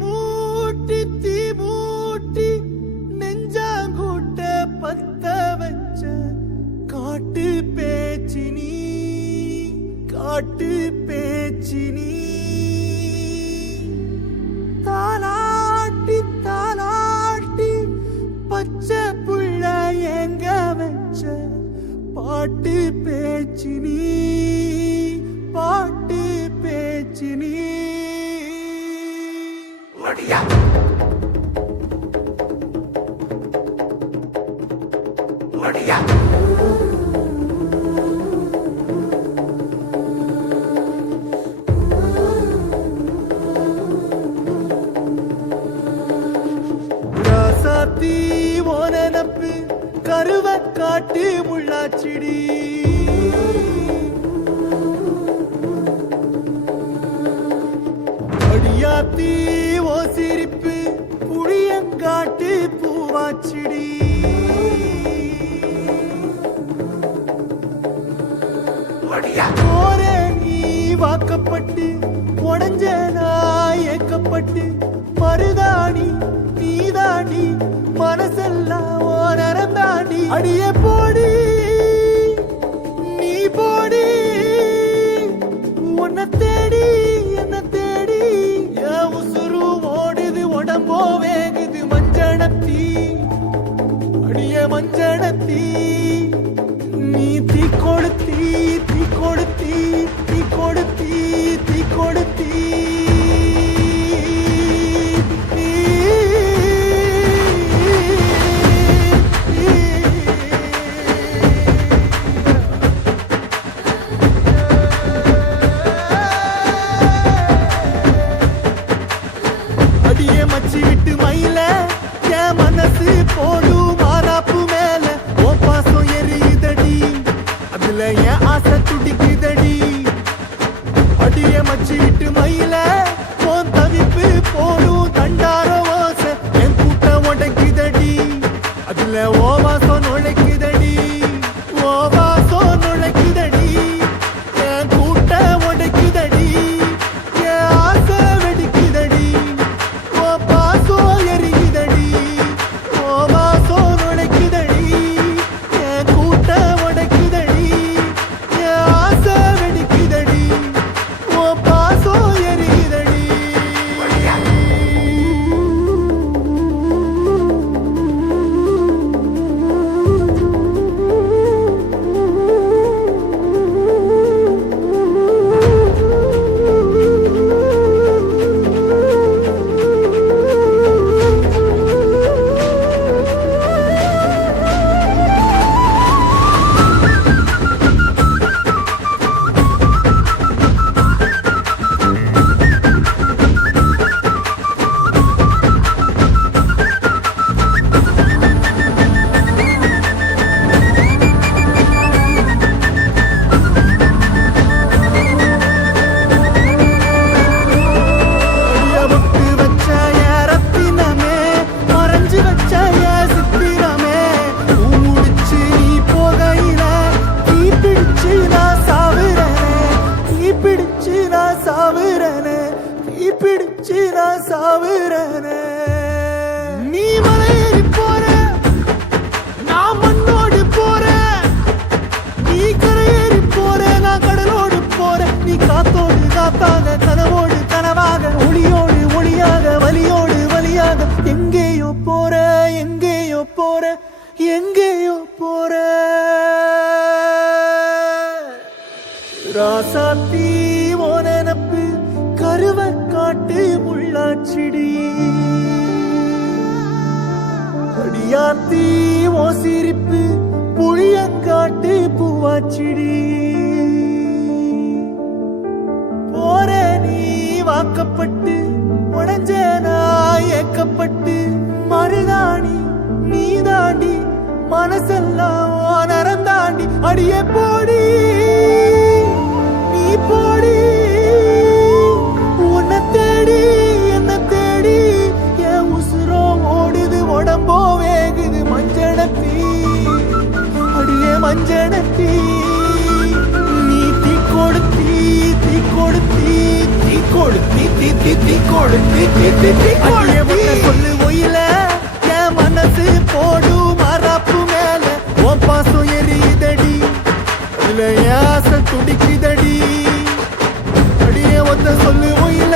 மூட்டி நெஞ்சாங்கூட்ட பத்த வச்ச காட்டு பேச்சினி தாலாட்டி பச்சை புள்ள எங்க வச்ச பாட்டு பேச்சினி ராசாத்தி ஓனப்பு கருவ காட்டு முள்ளாச்சிடி அடியாத்தி ஓ சிரிப்பு புளியங்காட்டு பூவாச்சிடி போரே நீ வாக்கப்பட்டு உடஞ்ச நாய் ஏக்கப்பட்டு மருதாணி நீதாண்டி மனசெல்லாம் ஓ நரந்தாண்டி அடிய போடி நீ போடி உன்னை தேடி என்ன தேடி என் உசுரு ஓடுது உடம்போ வேகுது மஞ்சனத்தி அடிய மஞ்சனத்தி நீ தீ கொடுத்தி அடிய மச்சி விட்டு மயில என் மனசு போடு மாறாப்பு மேல ஓ பாசம் எரியுதடி அதுல என் ஆசை துடிக்குதடி அடிய மச்சி விட்டு மயில போன் தவிப்பு போடும் தண்டார ஓசை என் கூட்டம் உடைக்குதடி அதுல ஓ வாசம் நுழைக்குதடி என் கூட்டம் உடைக்குதடி என் ஆசை வெடிக்குதடி ஓ பாசம் எரிக்குதடி ஓ வாசம் நுழைக்குதடி என் கூட்டம் உடைக்குதடி என் ஆசை வெடிக்குதடி ஓ பாசம் எரிக்குதடி நீ மலையேறி போற நான் மண்ணோடு போற நீ கரையேறி போற நான் கடலோடு போற நீ காத்தோடு காத்தாக கனவோடு கனவாக ஒளியோடு ஒளியாக வலியோடு வலியாக எங்கேயோ போற ராசாத்தி ஓனப்பு கருவ காட்டு முள்ளாச்சிடி அடியாத்தி ஓ சிரிப்பு புளியங்காட்டு பூவாச்சிடி போற நீ வாக்கப்பட்டு உடஞ்ச நாய் ஏக்கப்பட்டு மருதாணி நீதாண்டி மனசெல்லாம் ஓ நரந்தாண்டி அடிய போடி நீ போடி உன்னை தேடி என்ன தேடி என் உசுரோ ஓடுது உடம்போ வேகுது மஞ்சனத்தி அடிய மஞ்சனத்தி நீ தீ கொடுத்தி கொளுத்தி தீ தீ தீ கொளுத்தி தீ தீ தீ கொளுத்தி சொல்லு ஒயில என் மனசு போடு மரப்பு மேல ஓ பாசம் எரியுதடி இதுல என் ஆசை துடிக்குதடி அடியே ஒத்த சொல்லு ஒயில